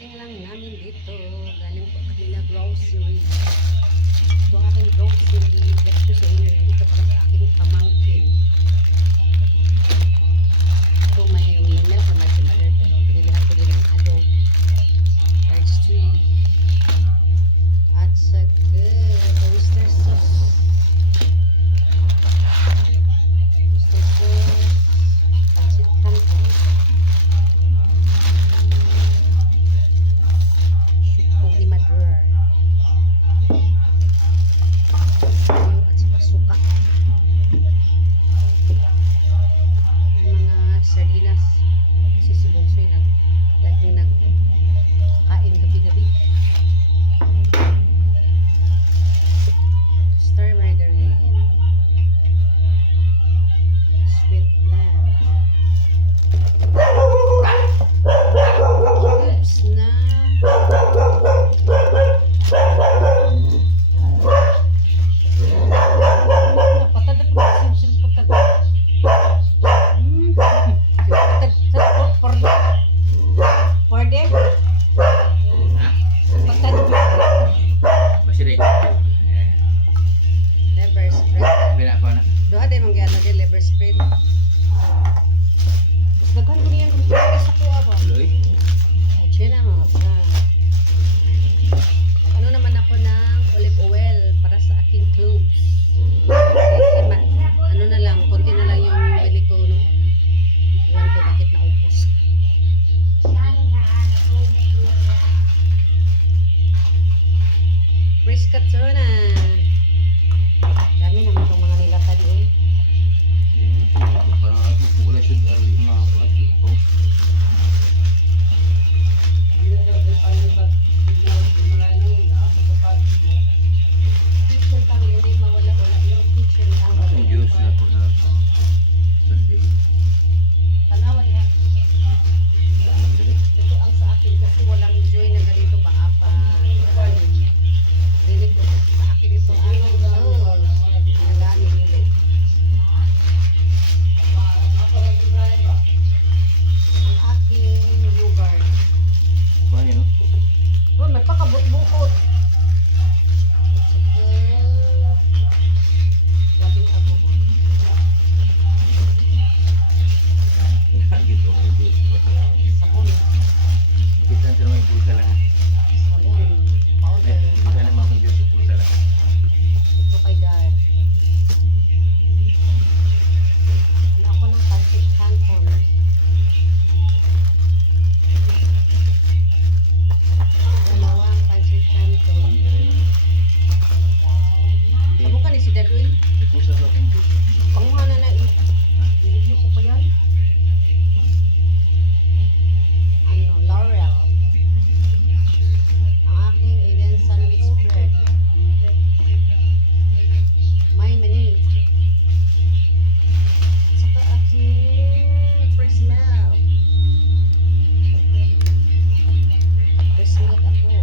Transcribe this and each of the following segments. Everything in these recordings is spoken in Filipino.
Kakarating lang namin dito. Galing po kami na grocery. Ito ang aking grocery. Gusto ko sa inyo. Ito para sa aking pamangkin. Ito may milk na may mother. Pero binilihan ko din ng adult. Large 3. At saka oyster sauce. Oyster sauce. Pancit canton. Sardinas kasi si Bonsoy laging nagkain gabi-gabi. Star margarine, sweet blend, cubes na liver spread. Doha din mong gyana di liver spread. Mas daghan ko niyan kung sa kuha ba. O chena mga pa. Ano naman ako ng olive oil para sa aking cloves. Ano na lang, konti na lang yung bili ko noon. Iwan ko bakit naubos. Brisket tuna. Dami naman itong mga nilatan eh. Parang ako, wala siya mga pati. Kitchen kami, hindi mawala-wala yung kitchen. Ang juice na po na kasi Tanawa niya. Ito ang sa akin kasi walang joy na ganito ba apa. Dili ko sa akin ito ang nagani nila. Ang aking yogurt. ba niya, no? Oh, may pakabut-bukot. Labing ako mo. Gito ang juice. Sabon. Kita sa naman pusa lang. Sabon. Powder. Kita naman ang juice pusa lang. Ito kay Dad. Ano ako ng pancit canton. Dalawang pancit canton. Sabo ka ni si Dad, uy. Pusa sa akong juice. Panguha na na. Review ko pa yan. Ano, L'Oreal. Ang aking Eden sandwich spread. May mani. Saka aking fresh milk. Fresh milk ako.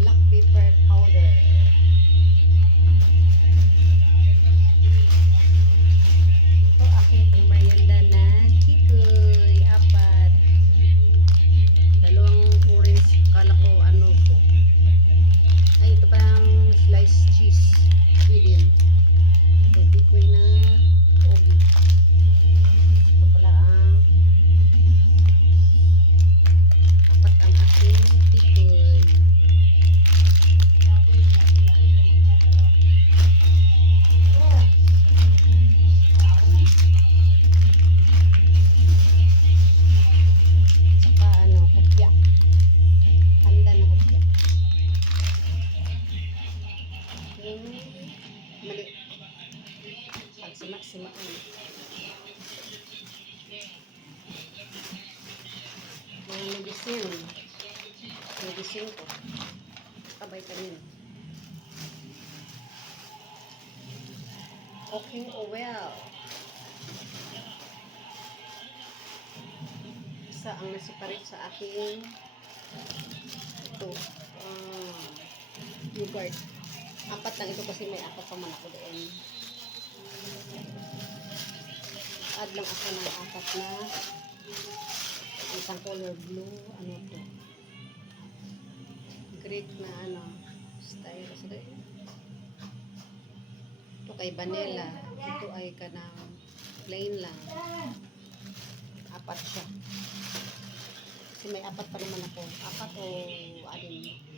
Black pepper powder. Ito aking pangmerienda na kikoy. 4. Dalawang orange. Kala ko ano ko. Ay, ito pang sliced cheese. Feeding. Ito kikoy na ogi. Ito pala ang 4 ang aking kikoy. Saka ano, hopya. Handa na hopya. Mali. Pagsima-simaan. Mga medicine. Medicine ko. Saka vitamin. Okay, well. Isa ang nasiparate sa aking ito. Yogurt. 4 lang ito kasi may 4 pa man ako doon. Mag-add lang ako ng 4 na isang color blue. Ano to? Greek na ano. Style. Ito kay vanilla. Ito ay kanang plain lang. 4 siya. Kasi may 4 pa naman ako. 4 o 6.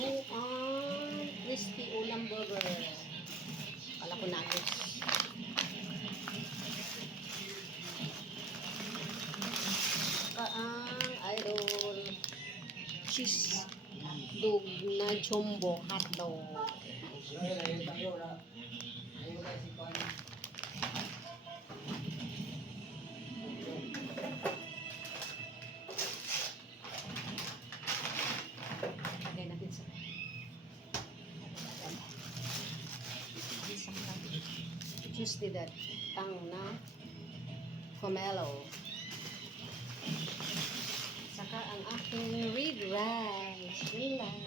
Ito ang crispy ulam burger. Kala ko nagos. Saka ang idol cheese dog na jumbo hotdog. Lagay natin sa juice ni that tang na pomelo. Saka ang aking red rice. Yun lang.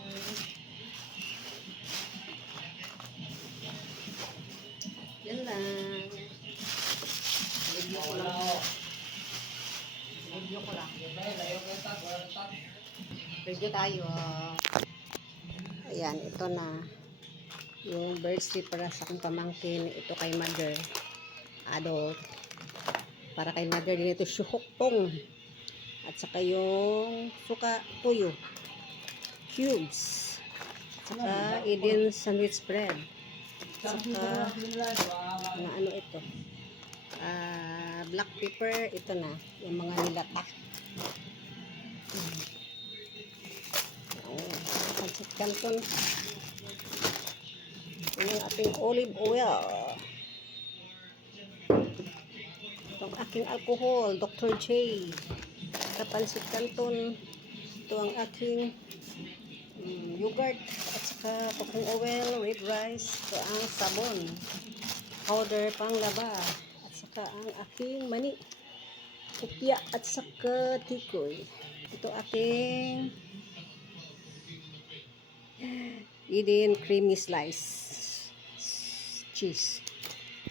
Yan lang. Review ko lang. Review ko lang. Review tayo. Ayan, ito na. Yung birdseed para sa aking pamangkin. Ito kay mother. Adult. Para kay mother din ito syuhoktong. At saka yung suka tuyo. Cubes. Saka Eden sandwich bread. Saka na ano ito. Black pepper. Ito na. Yung mga nilata. Pancit canton. Yung ating olive oil. Itong aking alcohol. Dr. J. Pancit canton. Ito ang aking yogurt at saka pakong oil, red rice. Ito ang sabon, powder pang laba, at saka ang aking mani, kupya at saka tikoy. Ito aking Eden creamy slice cheese.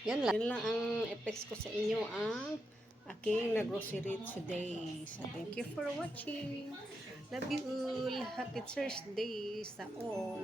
Yan lang ang effects ko sa inyo ang aking na-grocery today. So, thank you for watching. Love you all. Happy Thursday sa all.